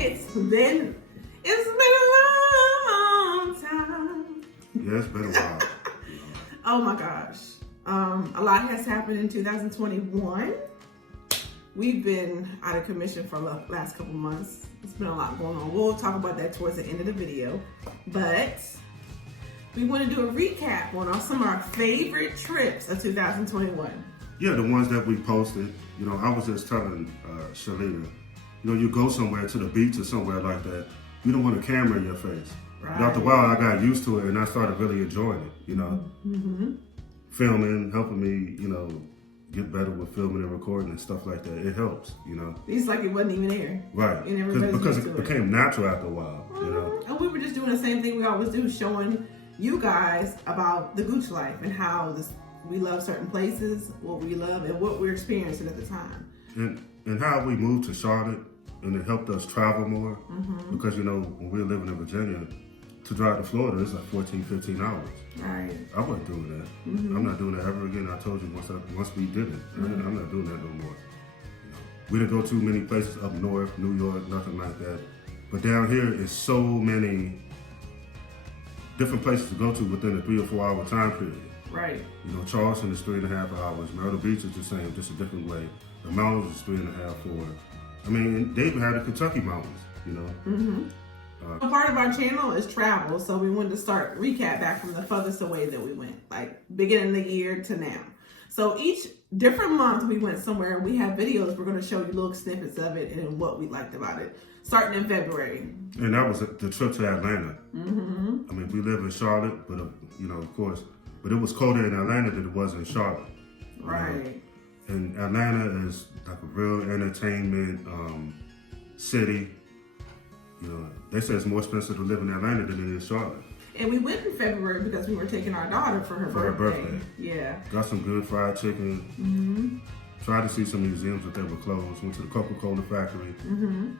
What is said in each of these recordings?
It's been a long time. Yeah, it's been a while. Oh my gosh. A lot has happened in 2021. We've been out of commission for the last couple months. It's been a lot going on. We'll talk about that towards the end of the video. But we want to do a recap on some of our favorite trips of 2021. Yeah, the ones that we posted. You know, I was just telling Shalita, you know, you go somewhere to the beach or somewhere like that, you don't want a camera in your face. Right. But after a while, I got used to it and I started really enjoying it, you know. Mm-hmm. Filming, helping me, you know, get better with filming and recording and stuff like that. It helps, you know. It's like it wasn't even there. Right. Because it became natural after a while, you know. And we were just doing the same thing we always do, showing you guys about the Gooch life and how we love certain places, what we love, and what we're experiencing at the time. And how we moved to Charlotte, and it helped us travel more. Mm-hmm. Because, you know, when we were living in Virginia, to drive to Florida, it's like 14, 15 hours. Right. I wasn't doing that. Mm-hmm. I'm not doing that ever again. I told you once we did it. Mm-hmm. I'm not doing that no more. You know, we didn't go too many places up north, New York, nothing like that. But down here is so many different places to go to within a 3 or 4 hour time period. Right. You know, Charleston is 3.5 hours. Myrtle Beach is the same, just a different way. The mountains is 3.5, 4. I mean, they even had the Kentucky mountains, you know. Mm-hmm. A part of our channel is travel, so we wanted to start recap back from the furthest away that we went, like beginning of the year to now. So each different month we went somewhere, and we have videos. We're going to show you little snippets of it and what we liked about it, starting in February. And that was the trip to Atlanta. Mm-hmm. I mean, we live in Charlotte, but you know, of course, but it was colder in Atlanta than it was in Charlotte. Right. And Atlanta is like a real entertainment city. You know, they say it's more expensive to live in Atlanta than it is Charlotte. And we went in February because we were taking our daughter for her birthday. Yeah. Got some good fried chicken. Mm-hmm. Tried to see some museums, but they were closed. Went to the Coca-Cola factory. Mm-hmm.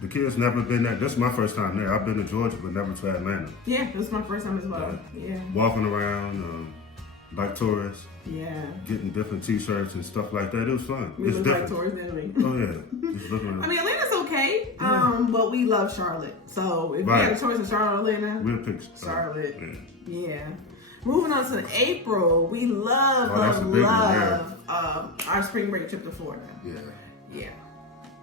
The kids never been there. This is my first time there. I've been to Georgia, but never to Atlanta. Yeah, this is my first time as well. Yeah. Walking around like tourists. Yeah. Getting different T-shirts and stuff like that. It was fun. We it's look different. like tourists, didn't we? Oh yeah. Just looking around. I mean, Atlanta's okay, Yeah. But we love Charlotte. So if we had a choice of Charlotte or Atlanta, we'll pick Charlotte. Yeah. Moving on to April, we love our spring break trip to Florida. Yeah.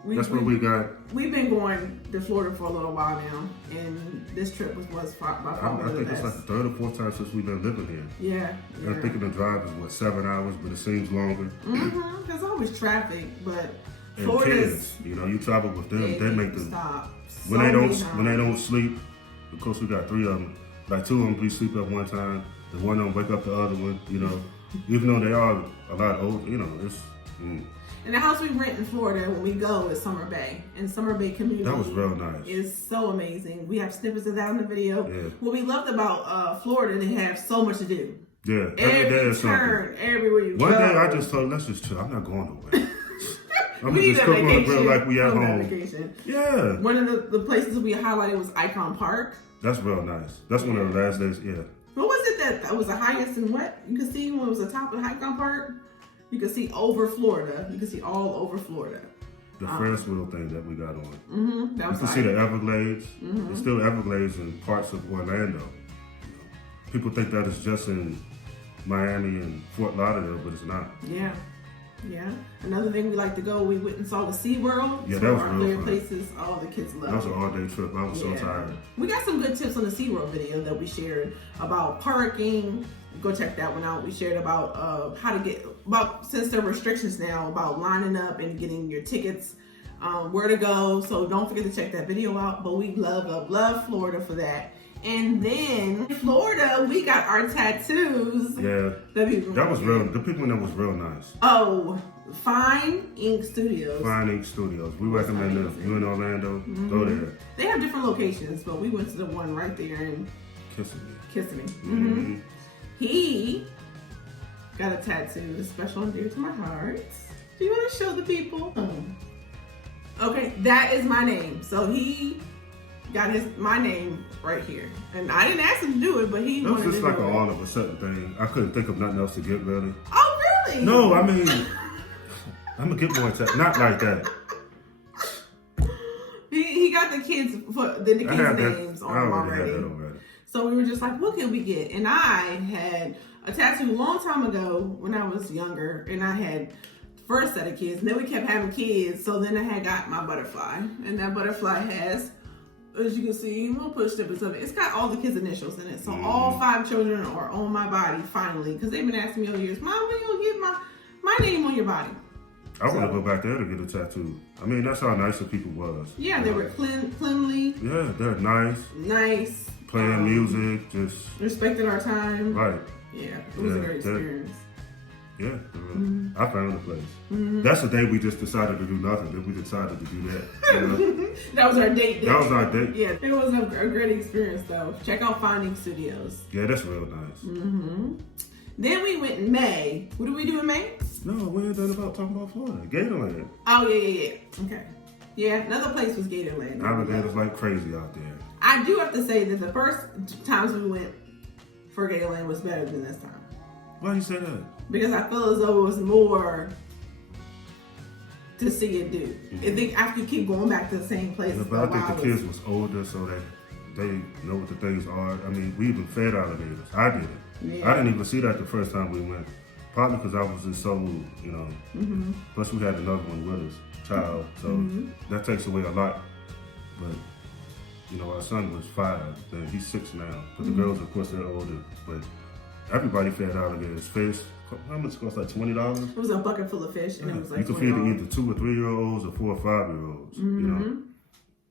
That's what we got. We've been going to Florida for a little while now, and this trip was by far I think it's like the third or fourth time since we've been living here. Yeah. I'm thinking the drive is 7 hours, but it seems longer. Mm-hmm. There's always traffic, but and Florida's kids, you know, you travel with them, they make them stop. When they don't sleep. Of course, we got 3 of them. Like 2 of them we sleep at one time. The one of them wake up the other one. You know, even though they are a lot older, you know, it's. And the house we rent in Florida when we go is Summer Bay. And Summer Bay community that was real nice. Is so amazing. We have snippets of that in the video. Yeah. What we loved about Florida, they have so much to do. Yeah, every day is something. Everywhere you go. One day I just told let's just chill. I'm not going nowhere. I'm we just cook on the grill like we at home. Vacation. Yeah. One of the places we highlighted was Icon Park. That's real nice. That's one of the last days, yeah. What was it that was the highest and what? You could see when it was the top of Icon Park? You can see over Florida. You can see all over Florida. The Ferris wheel thing that we got on. Mm-hmm. You can see the Everglades. Mm-hmm. There's still Everglades in parts of Orlando. People think that it's just in Miami and Fort Lauderdale, but it's not. Yeah. Another thing we like to go, we went and saw the SeaWorld. Yeah, that was real favorite fun. Places all the kids love. That was an all-day trip. I was so tired. We got some good tips on the SeaWorld video that we shared about parking. Go check that one out. We shared about since there are restrictions now, about lining up and getting your tickets, where to go. So don't forget to check that video out. But we love Florida for that. And then in Florida, we got our tattoos. Yeah, that was real. The people in there was real nice. Oh, Fine Ink Studios. Fine Ink Studios. We recommend them. You in Orlando, go there. They have different locations, but we went to the one right there in Kissimmee. Mm-hmm. He got a tattoo that's special and dear to my heart. Do you want to show the people? Okay, that is my name. So he got my name right here. And I didn't ask him to do it, but he wanted to do it. It was just like an all of a sudden thing. I couldn't think of nothing else to get, really. Oh, really? No, I mean, I'm going to get more tattoo. Not like that. He got the kids' names on them already. So we were just like, what can we get? And I had a tattoo a long time ago when I was younger, and I had the first set of kids, and then we kept having kids. So then I had got my butterfly, and that butterfly has, as you can see, we'll push snippets of it. It's got all the kids' initials in it. So all 5 children are on my body finally, because they've been asking me all years, Mom, when you gonna get my name on your body? I want to go back there to get a tattoo. I mean, that's how nice the people was. Yeah, they were cleanly. Yeah, they're nice. Nice. Playing music, just respected our time. Right. Yeah, it was a great experience. Yeah, I found a place. That's the day we just decided to do nothing. Then we decided to do that. You know? That was our date. That was our date. Yeah, it was a great experience though. Check out Finding Studios. Yeah, that's real nice. Then we went in May. What did we do in May? No, we ain't done about talking about Florida. Gatorland. Oh yeah. Okay. Yeah, another place was Gatorland. Alligators like crazy out there. I do have to say that the first times we went for Gatorland was better than this time. Why do you say that? Because I feel as though it was more to see it do. I think after you keep going back to the same place. But I think the kids was older, so that they know what the things are. I mean, we even fed alligators. I did it. Yeah. I didn't even see that the first time we went. Partly because I was just so, you know. Plus we had another one with us, child. So that takes away a lot. But, you know, our son was 5, then he's 6 now. But the girls, of course, they're older. But everybody fed alligators. Fish, how much cost? Like $20? It was a bucket full of fish, and it was like you could feed either 2 or 3-year-olds or 4 or 5-year-olds. You know,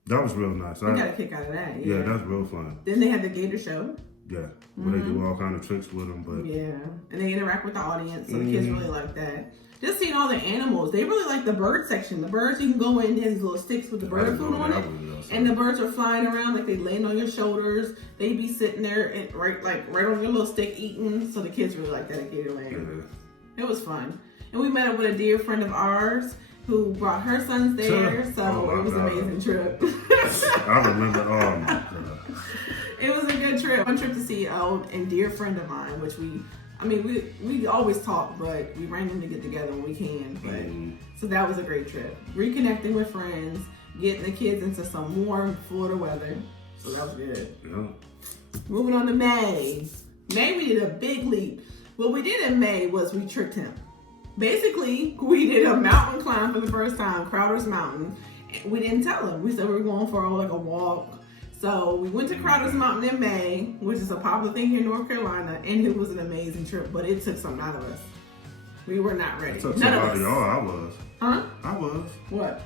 that was real nice. I got a kick out of that. Yeah, that's real fun. Then they had the Gator Show. Yeah, where they do all kind of tricks with them. But yeah, and they interact with the audience, so the kids really like that. Just seeing all the animals, they really like the bird section. The birds, you can go in, there's these little sticks with the bird food on it, and the birds are flying around like they land on your shoulders. They be sitting there and right on your little stick eating. So the kids really like that at Gatorland. Yeah. It was fun, and we met up with a dear friend of ours who brought her sons there. So it was an amazing trip. I remember. Oh my God. It was a good trip. One trip to see an old and dear friend of mine, which we always talk, but we randomly get together when we can. But so that was a great trip. Reconnecting with friends, getting the kids into some warm Florida weather. So that was good. Yeah. Moving on to May. May we did a big leap. What we did in May was we tricked him. Basically, we did a mountain climb for the first time, Crowder's Mountain. We didn't tell him. We said we were going for like a walk. So we went to Crowder's Mountain in May, which is a popular thing here in North Carolina, and it was an amazing trip, but it took something out of us. We were not ready. It took something out of y'all. I was. Huh? I was. What?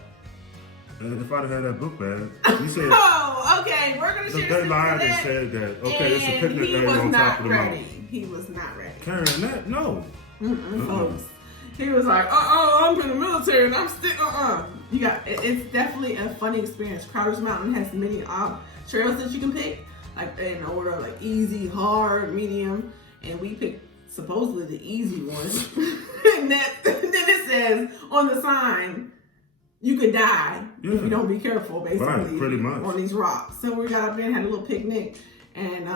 And if I'd have had that book bag, you said. Oh, okay. We're gonna share. They lied and said that. Okay, it's a picnic day on top of the mountain. He was not ready. Carrying that? No. Folks. He was like, I'm in the military and I'm still, It's definitely a funny experience. Crowder's Mountain has many trails that you can pick, like in order, like easy, hard, medium, and we picked supposedly the easy one. And then it says on the sign, you could die if you don't be careful, basically, right, pretty much. On these rocks. So we got up there and had a little picnic. And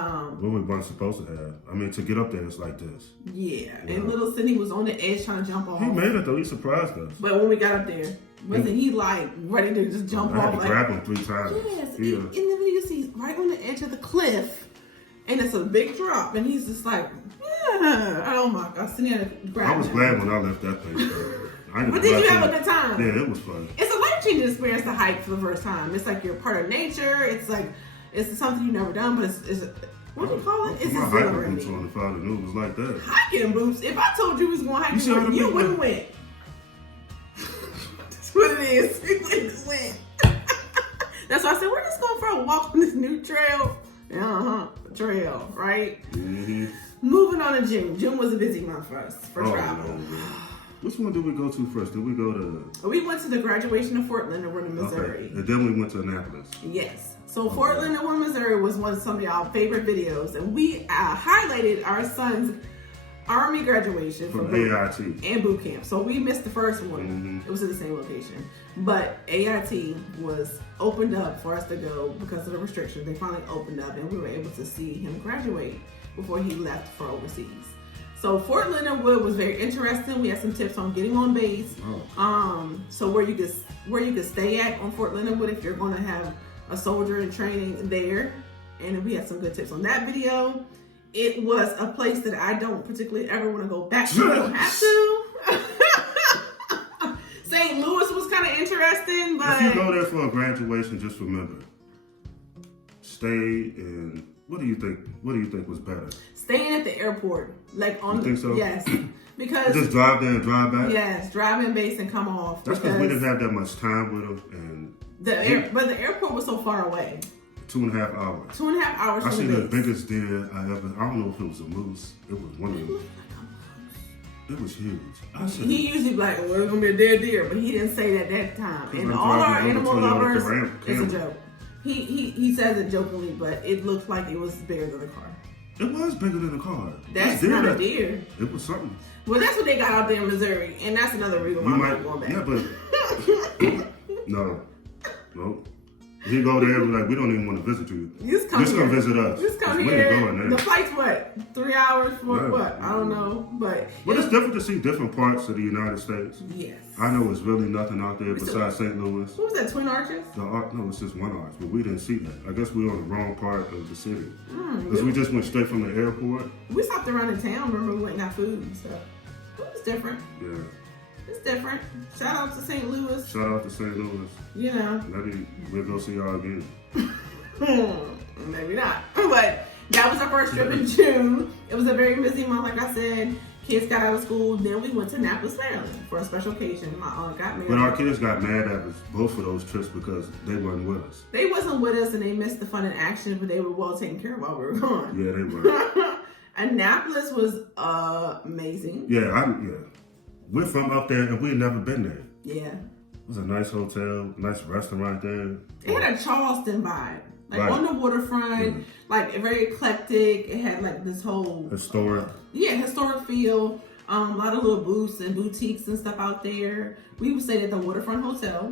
what we weren't supposed to have. I mean, to get up there, it's like this. Yeah, and little Sidney was on the edge trying to jump off. He made it though. He surprised us. But when we got up there, wasn't he like ready to just jump off? I had to grab him 3 times. Yes, and then you see right on the edge of the cliff, and it's a big drop, and he's just like, oh my God, Sidney had to grab him. I was glad when I left that place. But did you have a good time? Yeah, it was fun. It's a life-changing experience to hike for the first time. It's like you're part of nature. It's like. It's something you've never done, but it's what do you call it? It's my hiking boots on if I knew it was like that. Hiking boots? If I told you we was going hiking, you wouldn't went. That's what it is. We wouldn't went. That's why I said, we're just going for a walk on this new trail. Trail, right? Moving on to June. June was a busy month for us, for travel. Which one did we go to first? Did we go to... We went to the graduation of Fort Leonard, we're in Missouri. Okay. And then we went to Annapolis. Yes. So Fort Leonard, Missouri was one of some of y'all favorite videos, and we highlighted our son's Army graduation from AIT and boot camp. So we missed the first one. It was in the same location, but AIT was opened up for us to go because of the restrictions. They finally opened up, and we were able to see him graduate before he left for overseas. So Fort Leonard Wood was very interesting. We had some tips on getting on base. So where you could stay at on Fort Leonard Wood if you're going to have a soldier in training there, and we had some good tips on that video. It was a place that I don't particularly ever want to go back to. I don't have to. St. Louis was kind of interesting, but if you go there for a graduation, just remember, stay in. What do you think? What do you think was better? Staying at the airport, like on. You think so? Yes, because just drive there and drive back. Yes, drive in base and come off. That's because we didn't have that much time with them, and but the airport was so far away. 2.5 hours. 2.5 hours. I from seen the the base. biggest deer I ever. I don't know if it was a moose. It was one of them. It was huge. He usually be like, well, it's gonna be a dead deer, but he didn't say that that time. And all our animal lovers, it's a joke. He says it jokingly, but it looked like it was bigger than a car. It was bigger than a car. That's not a deer. It was something. Well, that's what they got out there in Missouri, and that's another reason why I'm not going back. Yeah, but no. If you go there, we're like, we don't even want to visit you. Just come visit us. Just come here. The flight's what? 3 hours for what? I don't know. But it's different to see different parts of the United States. Yes. I know it's really nothing out there besides St. Louis. What was that, Twin Arches? No, it's just one arch, but we didn't see that. I guess we were on the wrong part of the city. Because we just went straight from the airport. We stopped around in town. Remember, we went and got food and stuff. It was different. Yeah. It's different. Shout out to St. Louis. Shout out to St. Louis. You know. Maybe we'll go see y'all again. Maybe not. But that was our first trip in June. It was a very busy month, like I said. Kids got out of school. Then we went to Annapolis, Maryland for a special occasion. My aunt got married. But our kids got mad at us both of those trips because they weren't with us. They wasn't with us and they missed the fun and action, but they were well taken care of while we were gone. Yeah, they were. Annapolis was amazing. Yeah. We're from up there and we had never been there. Yeah. It was a nice hotel, nice restaurant there. It had a Charleston vibe. Like on the waterfront, like very eclectic. It had like this whole historic. Historic feel. A lot of little booths and boutiques and stuff out there. We would stay at the Waterfront Hotel,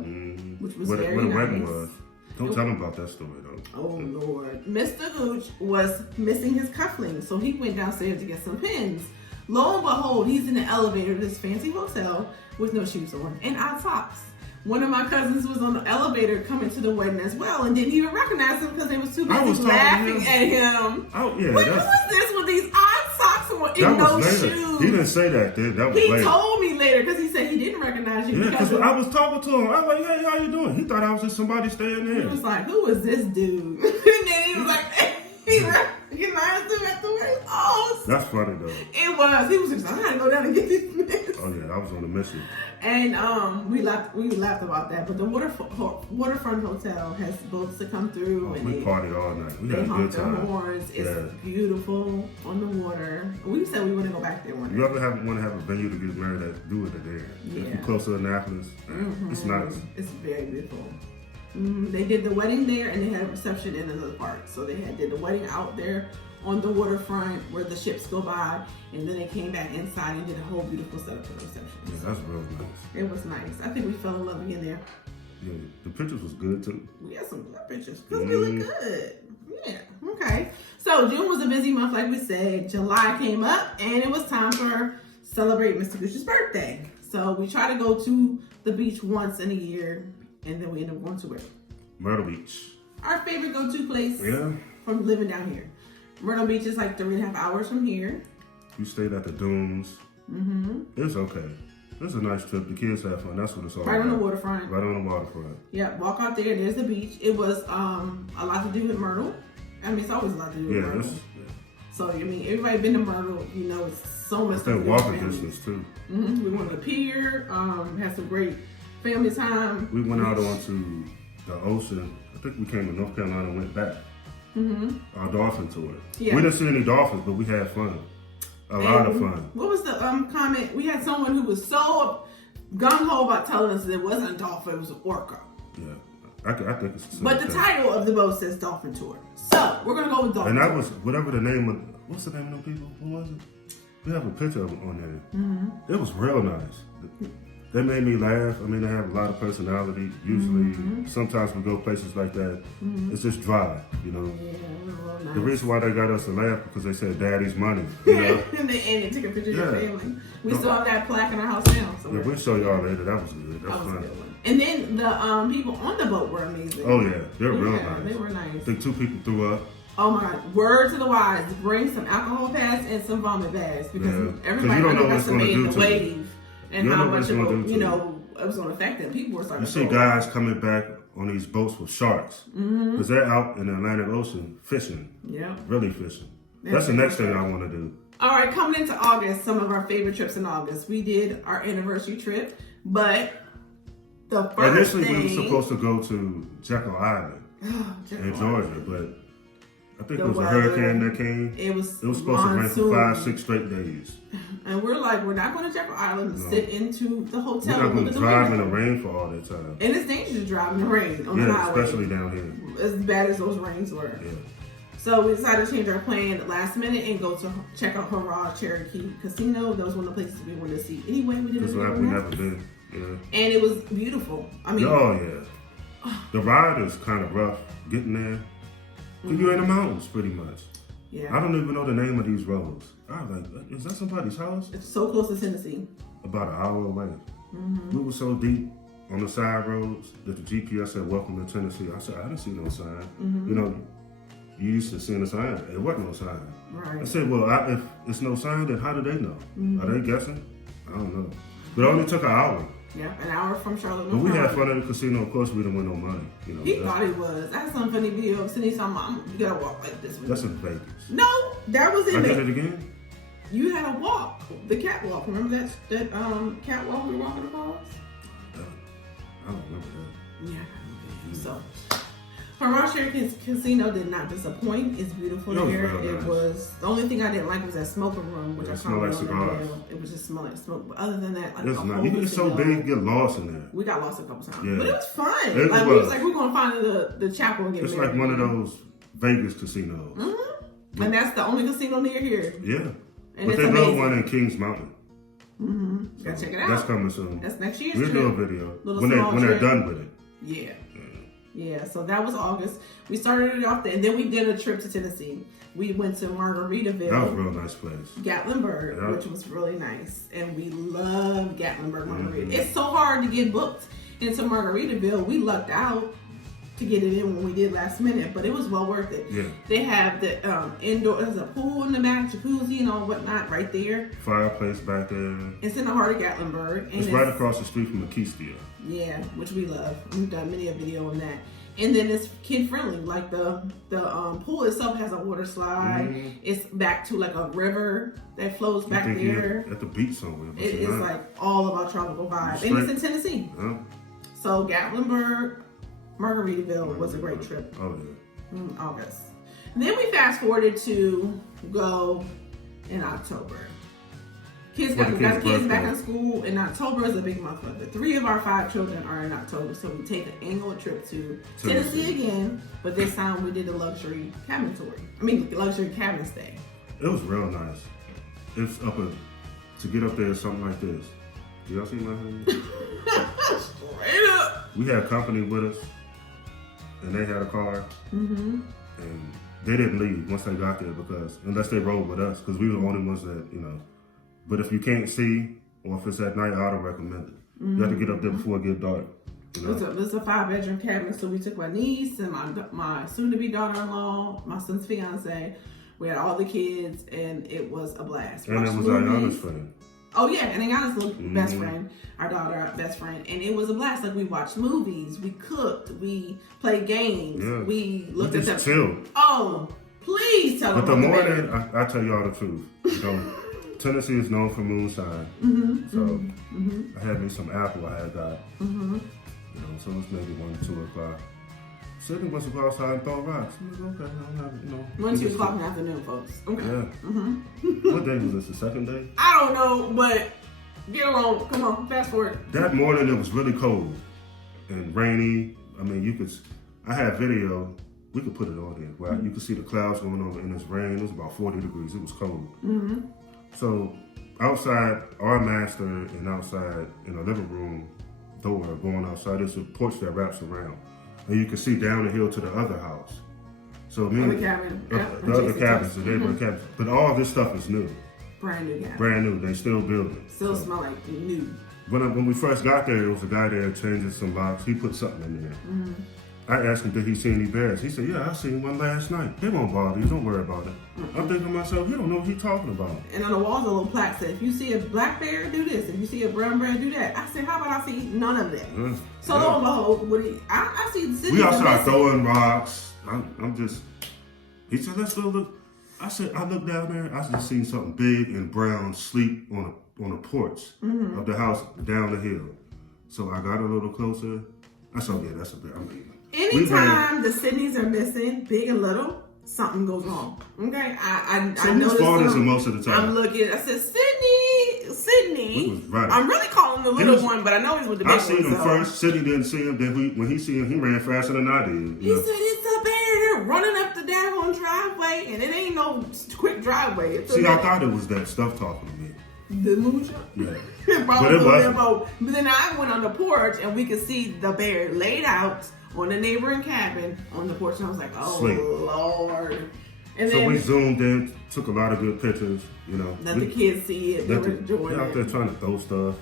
which was very nice. What the wedding was. Don't tell them about that story though. Oh Lord. Mr. Gooch was missing his cufflinks, so he went downstairs to get some pins. Lo and behold, he's in the elevator of this fancy hotel with no shoes on and out socks. One of my cousins was on the elevator coming to the wedding as well and didn't even recognize him because they was too busy laughing at him. Oh yeah. Wait, who was this with these odd socks on and no shoes? He didn't say that. That was later. He told me later because he said he didn't recognize you. Yeah, because I was talking to him. I was like, hey, how you doing? He thought I was just somebody staying there. He was like, who is this dude? And then he was like, he recognized him at the wedding. Oh, that's funny though. It was. He was just like, I gotta go down and get these pins. Oh yeah, I was on a mission. And we laughed about that. But the Waterfront Hotel has boats to come through. And we partied all night. We had a good time. Horns. It's beautiful on the water. We said we want to go back there one day. You ever want to have a venue to get married at? Do it there. Yeah. If you're close to Annapolis, it's nice. It's very beautiful. They did the wedding there and they had a reception in another part. So they did the wedding out there on the waterfront where the ships go by, and then they came back inside and did a whole beautiful setup for the reception. Yeah, that's real nice. It was nice. I think we fell in love again there. Yeah, the pictures was good too. We had some good pictures. Because we look good. Yeah, okay. So June was a busy month, like we said. July came up, and it was time for celebrate Mr. Gooch's birthday. So we try to go to the beach once in a year, and then we end up going to where? Myrtle Beach. Our favorite go-to place from living down here. Myrtle Beach is like 3.5 hours from here. We stayed at the dunes. It's okay. It's a nice trip. The kids have fun. That's what it's all about. Right on the waterfront. Right on the waterfront. Yeah, walk out there. There's the beach. It was a lot to do with Myrtle. I mean, it's always a lot to do with Myrtle. So, I mean, everybody been to Myrtle, you know, it's so much. It's that walking distance, too. We went to the pier, had some great family time. We went out onto the ocean. I think we came to North Carolina and went back. Our dolphin tour. Yeah. We didn't see any dolphins, but we had fun. A lot of fun. What was the comment? We had someone who was so gung-ho about telling us that it wasn't a dolphin, it was an orca. Yeah. I think it's the same But the title of the boat says Dolphin Tour. So, we're going to go with Dolphin Tour. And that was, whatever the name of, what's the name of them people? Who was it? We have a picture of them on there. It was real nice. They made me laugh. I mean, they have a lot of personality. Usually, sometimes we go places like that. It's just dry, you know. Yeah, real nice. The reason why they got us to laugh because they said "Daddy's money," you know. and they took a picture of your family. We still have that plaque in our house now. So we'll show y'all later. That was good. That's that was fun. a good one. And then the people on the boat were amazing. Oh yeah, they're real nice. They were nice. I think 2 people threw up. Oh my God! Word to the wise: bring some alcohol pads and some vomit bags because everybody you don't know what it's going to do the to wave and you how know much it will, it was going to affect them. People were starting. You see guys coming back on these boats with sharks because they're out in the Atlantic Ocean fishing. Yeah, really fishing. That's the next thing I want to do. All right, coming into August, some of our favorite trips in August. We did our anniversary trip, but the first initially thing... we were supposed to go to Jekyll Island in Georgia, but I think it was a hurricane that came. It was supposed to rain for 5-6 straight days. And we're like, we're not going to Jekyll Island to sit into the hotel. We're not going to drive in the rain for all that time. And it's dangerous to drive in the rain on the highway. Especially down here. As bad as those rains were. Yeah. So we decided to change our plan last minute and go to check out Cherokee Casino. That was one of the places we wanted to see. Anyway, we didn't. It's like we never been. Yeah. And it was beautiful. I mean, the ride is kind of rough getting there. You're in the mountains, pretty much. Yeah. I don't even know the name of these roads. I was like, is that somebody's house? It's so close to Tennessee. About an hour away. We were so deep on the side roads that the GPS said, "Welcome to Tennessee." I said, I didn't see no sign. You know, you used to seeing a sign. It wasn't no sign. Right. I said, well, if it's no sign, then how do they know? Are they guessing? I don't know. But it only took an hour. Yeah, an hour from Charlotte. But we had fun at the casino. Of course, we didn't win no money. You know, he thought he was. I had some funny video of Cindy saying, "Mom, you gotta walk like this." That's in Vegas. No, that was in. I did it again. You had a walk, the catwalk. Remember that catwalk we were walking across? I don't remember that. Yeah. So, Cherokee Casino did not disappoint. It's beautiful there. It was the only thing I didn't like was that smoking room, which I smelled like cigars. It was just smell like smoke. But other than that, like it's so big, you get lost in there. We got lost a couple times, but it was fun. We was like we're gonna find the chapel and get It's like one of those Vegas casinos. And that's the only casino near here. Yeah. But they built one in Kings Mountain. Gotta check it out. That's coming soon. That's next year's We'll trip. do a video when they're done with it. Yeah. So that was August. We started it off there, and then we did a trip to Tennessee. We went to Margaritaville. That was a real nice place. Gatlinburg, which was really nice, and we love Gatlinburg Margarita. It's so hard to get booked into Margaritaville. We lucked out to get it in when we did last minute, but it was well worth it. Yeah. They have the indoor, there's a pool in the back, jacuzzi and all whatnot right there. Fireplace back there. It's in the heart of Gatlinburg. And it's right across the street from Makistia. Yeah, which we love. We've done many a video on that. And then it's kid friendly. Like the pool itself has a water slide. It's back to like a river that flows back there. At the beach somewhere. It is like all about tropical vibe. And it's in Tennessee. Yeah. So Gatlinburg, Margaritaville was a great trip. Oh yeah. In August. And then we fast forwarded to go in October. Kids got kids back in school, and October is a big month. But 3 of our 5 children are in October, so we take an annual trip to Tennessee again. But this time we did a luxury cabin tour. Luxury cabin stay. It was real nice. It's to get up there, something like this. Do y'all see my hand? Straight up. We had company with us, and they had a car, and they didn't leave once they got there unless they rode with us, because we were the only ones that, But if you can't see, or if it's at night, I don't recommend it. You have to get up there before it gets dark. It's a 5-bedroom cabin, so we took my niece and my soon-to-be daughter-in-law, my son's fiance. We had all the kids, and it was a blast. And it was Ayana's friend. Oh yeah, and Ayana's little best friend, our daughter, our best friend, and it was a blast. Like we watched movies, we cooked, we played games, we looked at them. Chill. Oh, please tell them. But the morning, I tell y'all the truth. Tennessee is known for moonshine, I had me some apple. I had got, so it's maybe 1-2 o'clock. Sydney wants to go outside and throw rocks. I'm like, okay, I don't have, 1-2 o'clock in the afternoon, folks. Okay. Yeah. What day was this? The second day? I don't know, but get along. Come on, fast forward. That morning it was really cold and rainy. I had video. We could put it on here where you could see the clouds going over in this rain. It was about 40 degrees. It was cold. So outside, our master and outside in the living room door going outside, there's a porch that wraps around. And you can see down the hill to the other house. So the cabin. The other cabins, the neighborhood cabins. But all this stuff is new. Brand new cabin. Brand new. They still building. Still smell like new. when we first got there, there was a guy there changing some locks. He put something in there. Mm-hmm. I asked him, did he see any bears? He said, yeah, I seen one last night. They won't bother you. Don't worry about it. I'm thinking to myself, you don't know what he's talking about. And on the walls, a little plaque said, if you see a black bear, do this. If you see a brown bear, do that. I said, how about I see none of that? So lo and behold, I see the city. We all started throwing rocks. He said, let's go look. I said, I looked down there. I just seen something big and brown sleep on a porch of the house down the hill. So I got a little closer. I said, yeah, that's a bear. I'm leaving. Anytime the Sydneys are missing, big and little, something goes wrong. Okay, I noticed them most of the time. I'm looking. I said, Sydney. Right. I'm really calling the little one, but I know he's with the big one. I seen him first. Sydney didn't see him. Then when he seen him, he ran faster than I did. He said, it's a bear. They're running up the daggone driveway, and it ain't no quick driveway. See, I thought it was that stuff talking to me. The moonshot? Yeah. But it wasn't. But then I went on the porch, and we could see the bear laid out on the neighboring cabin on the porch, and I was like, oh, Lord. And so we zoomed in, took a lot of good pictures, you know. Let the kids see it. They were enjoying it. Out there trying to throw stuff.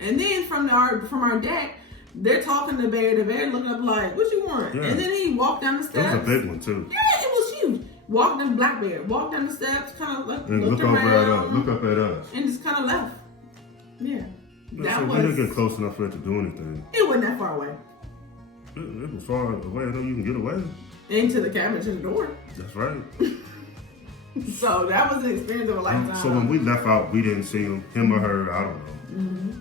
And then from our deck, they're talking to the bear. The bear looking up like, what you want? Yeah. And then he walked down the steps. That was a big one, too. Yeah, it was huge. Walked in black bear. Walked down the steps, kind of like looked around. Look up at us. And just kind of left. Yeah. We didn't get close enough for it to do anything. It wasn't that far away. It was far away. I know you can get away. Into the cabin, to the door. That's right. So that was the experience of a lifetime. So when we left out, we didn't see him or her. I don't know. Mm-hmm.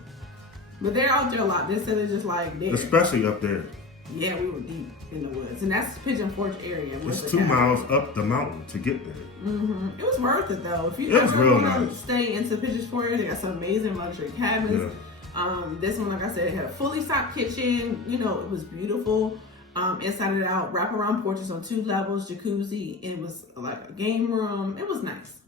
But they're out there a lot. They said it's just like there. Especially up there. Yeah, we were deep in the woods, and that's Pigeon Forge area. It's 2 miles up the mountain to get there. Mm-hmm. It was worth it though. If you ever want to stay into Pigeon Forge, they got some amazing luxury cabins. Yeah. This one, like I said, it had a fully stocked kitchen. You know, it was beautiful. Inside and out, wraparound porches on 2 levels, jacuzzi. It was like a game room. It was nice.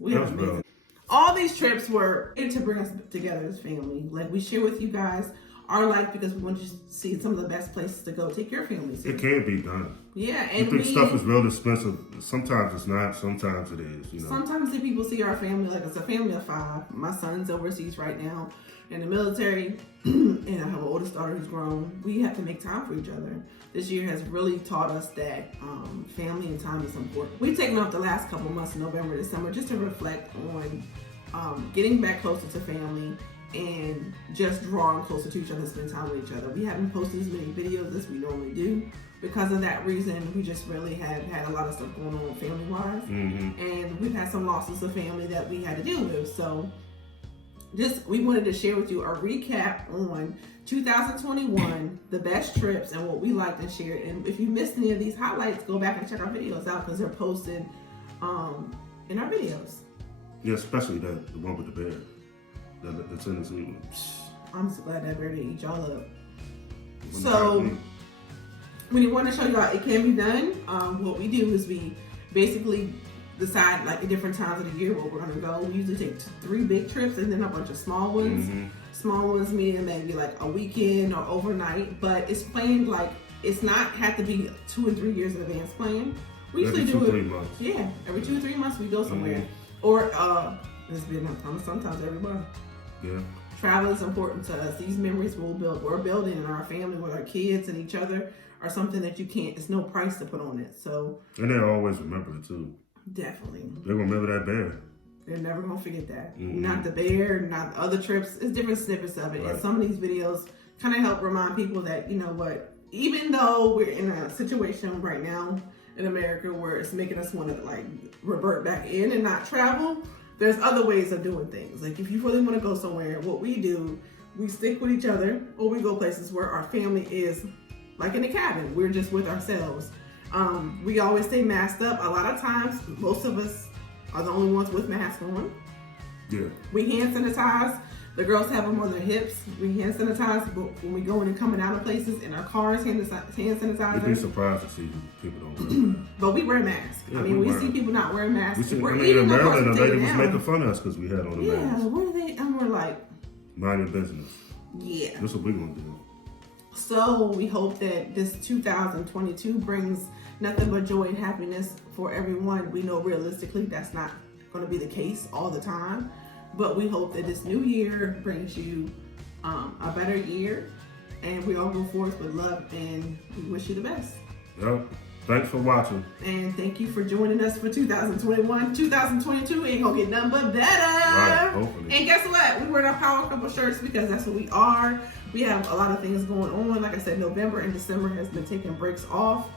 All these trips were to bring us together as family. Like we share with you guys our life because we want you to see some of the best places to go take your families. It can be done. Yeah, and you think stuff is real expensive. Sometimes it's not. Sometimes it is. You know. Sometimes the people see our family like it's a family of 5. My son's overseas right now in the military, and I have an oldest daughter who's grown. We have to make time for each other. This year has really taught us that family and time is important. We've taken off the last couple months, November, December, just to reflect on getting back closer to family and just drawing closer to each other, spend time with each other. We haven't posted as many videos as we normally do. Because of that reason, we just really have had a lot of stuff going on family-wise. Mm-hmm. And we've had some losses of family that we had to deal with. So we wanted to share with you a recap on 2021, the best trips and what we liked and shared. And if you missed any of these highlights, go back and check our videos out because they're posted in our videos. Yeah, especially the one with the bear. The Tennessee one. I'm so glad that bear didn't eat y'all up. So when you want to show you how it can be done, what we do is we basically decide like at different times of the year where we're going to go. We usually take 3 big trips and then a bunch of small ones. Mm-hmm. Small ones meaning maybe like a weekend or overnight, but it's planned like it's not have to be 2 and 3 years in advance planned. We usually do it. 3 months. Yeah, every 2 or 3 months we go somewhere. Mm-hmm. Or it's been sometimes every month. Yeah. Travel is important to us. These memories we're building in our family with our kids and each other are something that you can't. It's no price to put on it. So. And they'll always remember it too. Definitely. They're gonna remember that bear. They're never gonna forget that. Mm-hmm. Not the bear, not the other trips. It's different snippets of it. Right. And some of these videos kind of help remind people that, you know what, even though we're in a situation right now in America where it's making us want to like revert back in and not travel, there's other ways of doing things. Like if you really want to go somewhere, what we do, we stick with each other or we go places where our family is like in a cabin. We're just with ourselves. We always stay masked up. A lot of times, most of us are the only ones with masks on. Yeah. We hand sanitize. The girls have them on their hips. We hand sanitize when we go in and coming out of places. In our cars, hand sanitizer. You'd be surprised to see people don't wear But we wear masks. Yeah, we see people not wearing masks. In Maryland, a lady was making fun of us because we had on the mask. Yeah, what are they? And we're like, mind your business. Yeah. That's what we're going to do. So we hope that this 2022 brings nothing but joy and happiness for everyone. We know realistically that's not going to be the case all the time, but we hope that this new year brings you a better year, and we all go forth with love, and we wish you the best. Yep. Thanks for watching. And thank you for joining us for 2021. 2022 ain't gonna get nothing but better. Right, hopefully. And guess what? We wear our power couple shirts because that's what we are. We have a lot of things going on. Like I said, November and December has been taking breaks off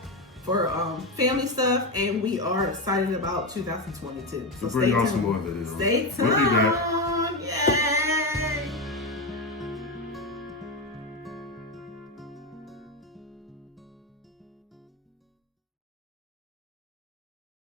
for family stuff, and we are excited about 2022. So bring on some more videos. Stay tuned. We'll be back. Yeah.